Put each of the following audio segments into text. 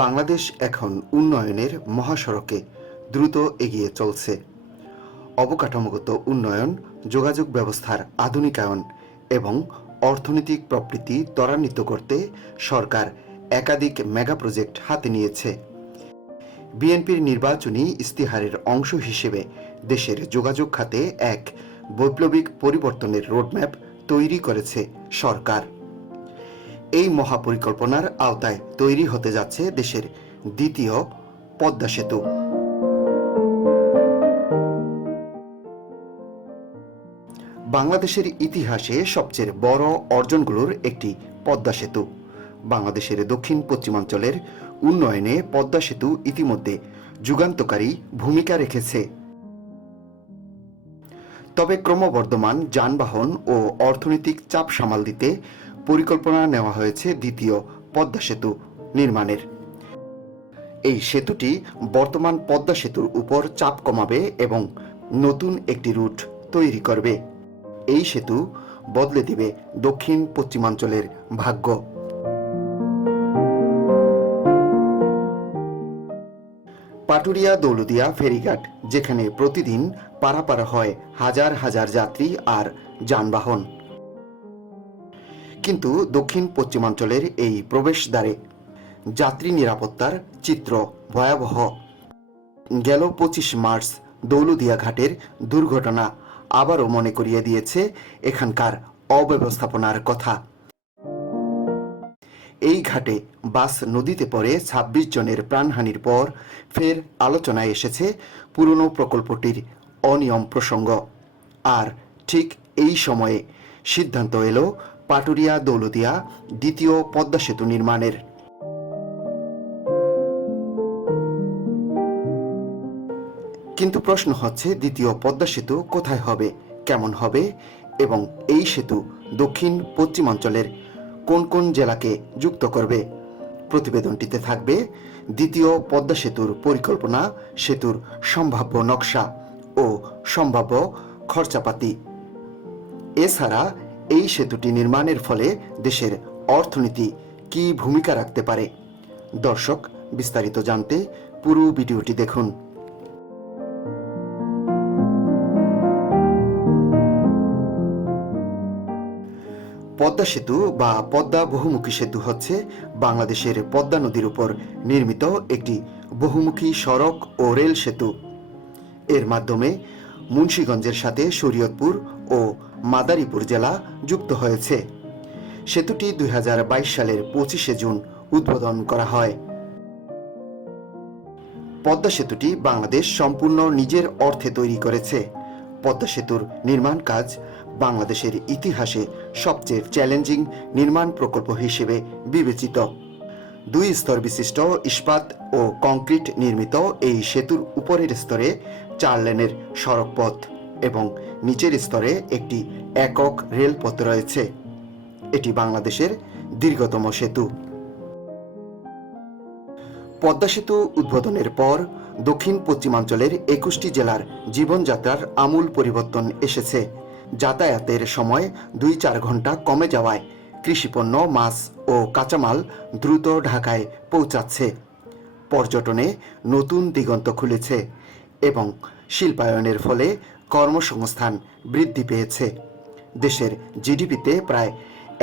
বাংলাদেশ এখন উন্নয়নের মহাসড়কে দ্রুত এগিয়ে চলছে। অবকাঠামোগত উন্নয়ন, যোগাযোগ ব্যবস্থার আধুনিকায়ন এবং অর্থনৈতিক প্রবৃদ্ধি ত্বরান্বিত করতে সরকার একাধিক মেগা প্রজেক্ট হাতে নিয়েছে। বিএনপির নির্বাচনী ইস্তিহারের অংশ হিসেবে দেশের যোগাযোগ খাতে এক বৈপ্লবিক পরিবর্তনের রোডম্যাপ তৈরি করেছে সরকার। এই মহাপরিকল্পনার আওতায় তৈরি হতে যাচ্ছে দেশের দ্বিতীয় পদ্মা সেতু। বাংলাদেশের ইতিহাসে সবচেয়ে বড় অর্জনগুলোর একটি পদ্মা সেতু। বাংলাদেশের দক্ষিণ পশ্চিমাঞ্চলের উন্নয়নে পদ্মা সেতু ইতিমধ্যে যুগান্তকারী ভূমিকা রেখেছে। তবে ক্রমবর্ধমান যানবাহন ও অর্থনৈতিক চাপ সামাল দিতে পরিকল্পনা নেওয়া হয়েছে দ্বিতীয় পদ্মা সেতু নির্মাণের। এই সেতুটি বর্তমান পদ্মা সেতুর উপর চাপ কমাবে এবং নতুন একটি রুট তৈরি করবে। এই সেতু বদলে দিবে দক্ষিণ পশ্চিমাঞ্চলের ভাগ্য। পাটুরিয়া দৌলতদিয়া ফেরিঘাট, যেখানে প্রতিদিন পারাপার হয় হাজার হাজার যাত্রী আর যানবাহন, কিন্তু দক্ষিণ পশ্চিমাঞ্চলের এই প্রবেশদ্বারে যাত্রী নিরাপত্তার চিত্র ভয়াবহ। গেল 25 মার্চ দৌলতদিয়া ঘাটের দুর্ঘটনা আবারও মনে করিয়ে দিয়েছে এখানকার অব্যবস্থাপনার কথা। এই ঘাটে বাস নদীতে পড়ে 26 জনের প্রাণহানির পর ফের আলোচনায় এসেছে পুরনো প্রকল্পটির অনিয়ম প্রসঙ্গ। আর ঠিক এই সময়ে সিদ্ধান্ত এলো পাটুরিয়া দৌলতদিয়া দ্বিতীয় পদ্মা সেতু নির্মাণের। কিন্তু প্রশ্ন হচ্ছে, দ্বিতীয় পদ্মা সেতু কোথায় হবে, কেমন হবে এবং এই সেতু দক্ষিণ পশ্চিমাঞ্চলের কোন কোন জেলাকে যুক্ত করবে? প্রতিবেদনটিতে থাকবে দ্বিতীয় পদ্মা সেতুর পরিকল্পনা, সেতুর সম্ভাব্য নকশা ও সম্ভাব্য খরচাপাতি। এছাড়া এই সেতুটি নির্মাণের ফলে দেশের অর্থনীতি কী ভূমিকা রাখতে পারে। দর্শক, বিস্তারিত জানতে পুরো ভিডিওটি দেখুন। পদ্মা সেতু বা পদ্মা বহুমুখী সেতু হচ্ছে বাংলাদেশের পদ্মা নদীর উপর নির্মিত একটি বহুমুখী সড়ক ও রেল সেতু। এর মাধ্যমে মুন্সিগঞ্জের সাথে শরীয়তপুর ও মাদারীপুর জেলা যুক্ত হয়েছে। সেতুটি 2022 সালের 25 জুন উদ্বোধন করা হয়। পদ্মা সেতুটি বাংলাদেশ সম্পূর্ণ নিজের অর্থে তৈরি করেছে। পদ্মা সেতুর নির্মাণ কাজ বাংলাদেশের ইতিহাসে সবচেয়ে চ্যালেঞ্জিং নির্মাণ প্রকল্প হিসেবে বিবেচিত। 2 স্তর বিশিষ্ট ইস্পাত ও কংক্রিট নির্মিত এই সেতুর উপরের স্তরে 4 লেনের সড়কপথ এবং নিচের স্তরে একটি একক রেলপথ রয়েছে। এটি বাংলাদেশের দীর্ঘতম সেতু। পদ্মা সেতু উদ্বোধনের পর দক্ষিণ পশ্চিমাঞ্চলের 21টি জেলার জীবনযাত্রার আমূল পরিবর্তন এসেছে। যাতায়াতের সময় 2-4 ঘন্টা কমে যাওয়ায় কৃষিপণ্য, মাছ ও কাঁচামাল দ্রুত ঢাকায় পৌঁছাচ্ছে। পর্যটনে নতুন দিগন্ত খুলেছে এবং শিল্পায়নের ফলে কর্মসংস্থান বৃদ্ধি পেয়েছে। দেশের জিডিপিতে প্রায়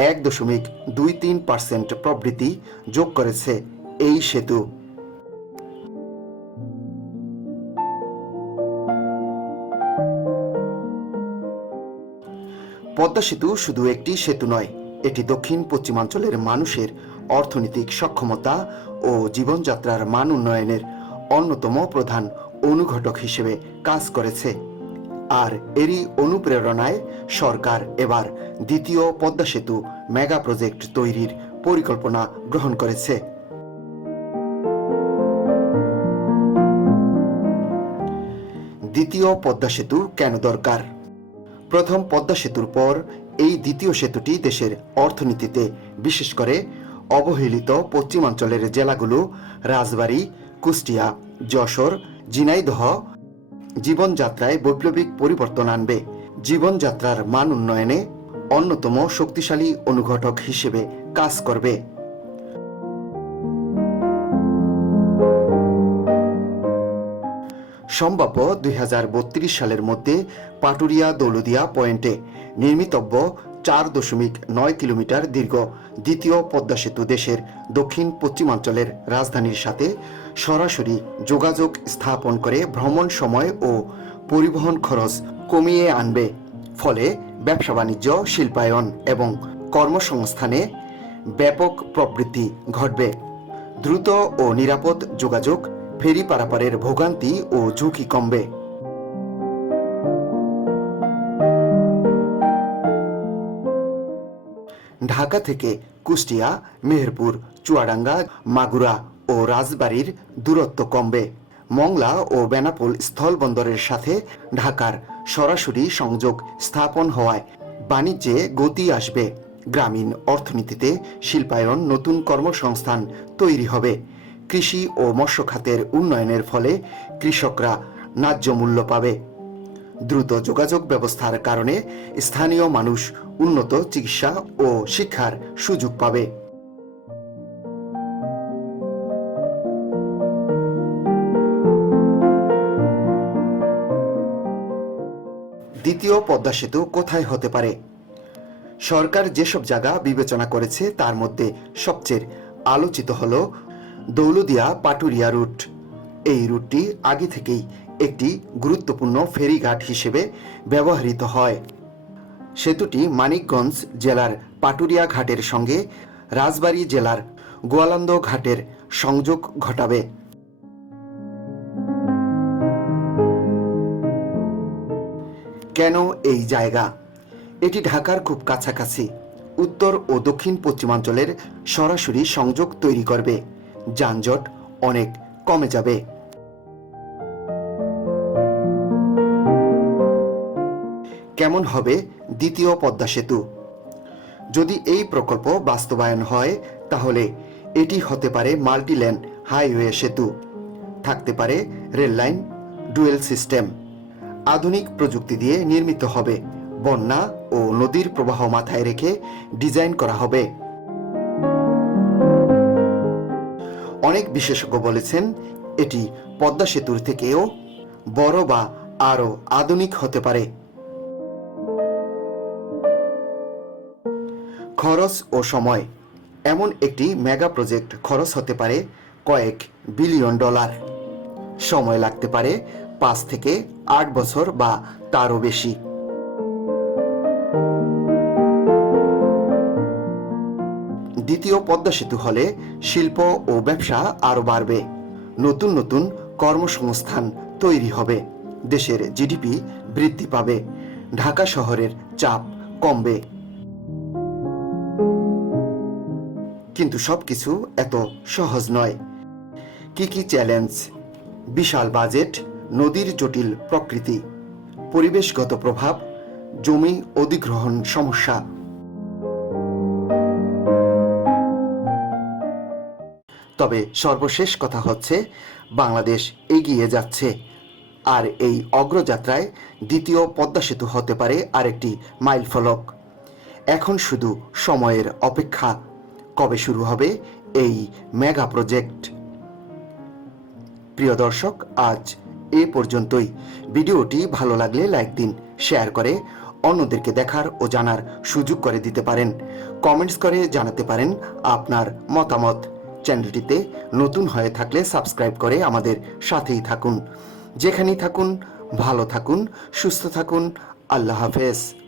1.23% প্রবৃদ্ধি যোগ করেছে এই সেতু। পদ্মা সেতু শুধু একটি সেতু নয়, এটি দক্ষিণ পশ্চিমাঞ্চলের মানুষের অর্থনৈতিক সক্ষমতা ও জীবনযাত্রার মান উন্নয়নের অন্যতম প্রধান অনুঘটক হিসেবে কাজ করেছে। আর এরই অনুপ্রেরণায় সরকার এবার দ্বিতীয় পদ্মা সেতু মেগা প্রজেক্ট তৈরির পরিকল্পনা গ্রহণ করেছে। দ্বিতীয় পদ্মা সেতু কেন দরকার? প্রথম পদ্মা সেতুর পর এই দ্বিতীয় সেতুটি দেশের অর্থনীতিতে, বিশেষ করে অবহেলিত পশ্চিমাঞ্চলের জেলাগুলো রাজবাড়ী, কুষ্টিয়া, যশোর, ঝিনাইদহ জীবনযাত্রায় বৈপ্লবিক পরিবর্তন আনবে। জীবনযাত্রার মান উন্নয়নে অন্যতম শক্তিশালী অনুঘটক হিসেবে কাজ করবে। সম্ভাব্য 2032 সালের মধ্যে পাটুরিয়া দৌলদিয়া পয়েন্টে নির্মিতব্য 4.9 কিলোমিটার দীর্ঘ দ্বিতীয় পদ্মা সেতু দেশের দক্ষিণ পশ্চিমাঞ্চলের রাজধানীর সাথে সরাসরি যোগাযোগ স্থাপন করে ভ্রমণ সময় ও পরিবহন খরচ কমিয়ে আনবে। ফলে ব্যবসা বাণিজ্য, শিল্পায়ন এবং কর্মসংস্থানে ব্যাপক প্রবৃদ্ধি ঘটবে। দ্রুত ও নিরাপদ যোগাযোগ, ফেরি পারাপারের ভোগান্তি ও ঝুঁকি কমবে। ঢাকা থেকে কুষ্টিয়া, মেহেরপুর, চুয়াডাঙ্গা, মাগুরা ও রাজবাড়ীর দূরত্ব কমবে। মংলা ও বেনাপোল স্থলবন্দরের সাথে ঢাকার সরাসরি সংযোগ স্থাপন হওয়ায় বাণিজ্যে গতি আসবে। গ্রামীণ অর্থনীতিতে শিল্পায়ন, নতুন কর্মসংস্থান তৈরি হবে। কৃষি ও মৎস্য খাতের উন্নয়নের ফলে কৃষকরা ন্যায্য মূল্য পাবে। দ্রুত যোগাযোগ ব্যবস্থার কারণে স্থানীয় মানুষ উন্নত চিকিৎসা ও শিক্ষার সুযোগ পাবে। দ্বিতীয় পদ্মা সেতু কোথায় হতে পারে? সরকার যেসব জায়গা বিবেচনা করেছে তার মধ্যে সবচেয়ে আলোচিত হল দৌলদিয়া পাটুরিয়া রুট। এই রুটটি আগে থেকেই একটি গুরুত্বপূর্ণ ফেরিঘাট হিসেবে ব্যবহৃত হয়। সেতুটি মানিকগঞ্জ জেলার পাটুরিয়া ঘাটের সঙ্গে রাজবাড়ী জেলার গোয়ালন্দ ঘাটের সংযোগ ঘটাবে। কেন এই জায়গা? এটি ঢাকার খুব কাছাকাছি। উত্তর ও দক্ষিণ পশ্চিমাঞ্চলের সরাসরি সংযোগ তৈরি করবে। যানজট অনেক কমে যাবে। কেমন হবে দ্বিতীয় পদ্মা সেতু? যদি এই প্রকল্প বাস্তবায়ন হয় তাহলে এটি হতে পারে মাল্টিলেন হাইওয়ে সেতু। থাকতে পারে রেল লাইন, ডুয়েল সিস্টেম। আধুনিক প্রযুক্তি দিয়ে নির্মিত হবে। বন্যা ও নদীর প্রবাহ মাথায় রেখে ডিজাইন করা হবে। অনেক বিশেষজ্ঞ বলেছেন এটি পদ্মা সেতুর থেকেও বড় বা আরও আধুনিক হতে পারে। খরচ ও সময়। এমন একটি মেগা প্রজেক্ট খরচ হতে পারে কয়েক বিলিয়ন ডলার। সময় লাগতে পারে 5 থেকে 8 বছর বা তারও বেশি। দ্বিতীয় পদ্মা সেতু হলে শিল্প ও ব্যবসা আরও বাড়বে। নতুন নতুন কর্মসংস্থান তৈরি হবে। দেশের জিডিপি বৃদ্ধি পাবে। ঢাকা শহরের চাপ কমবে। কিন্তু সবকিছু এত সহজ নয়। কি কি চ্যালেঞ্জ? বিশাল বাজেট, নদীর জটিল প্রকৃতি, পরিবেশগত প্রভাব, জমি অধিগ্রহণ সমস্যা। তবে সর্বশেষ কথা হচ্ছে বাংলাদেশ এগিয়ে যাচ্ছে। আর এই অগ্রযাত্রায় দ্বিতীয় পদ্মা সেতু হতে পারে আরেকটি মাইলফলক। এখন শুধু সময়ের অপেক্ষা, কবে শুরু হবে এই মেগা প্রজেক্ট। প্রিয় দর্শক, আজ এ পর্যন্তই। ভিডিওটি ভালো লাগলে লাইক দিন, শেয়ার করে অন্যদেরকে দেখার ও জানার সুযোগ করে দিতে পারেন। কমেন্টস করে জানাতে পারেন আপনার মতামত। চ্যানেলটিতে নতুন হয়ে থাকলে সাবস্ক্রাইব করে আমাদের সাথেই থাকুন। যেখানেই থাকুন ভালো থাকুন, সুস্থ থাকুন। আল্লাহ হাফেজ।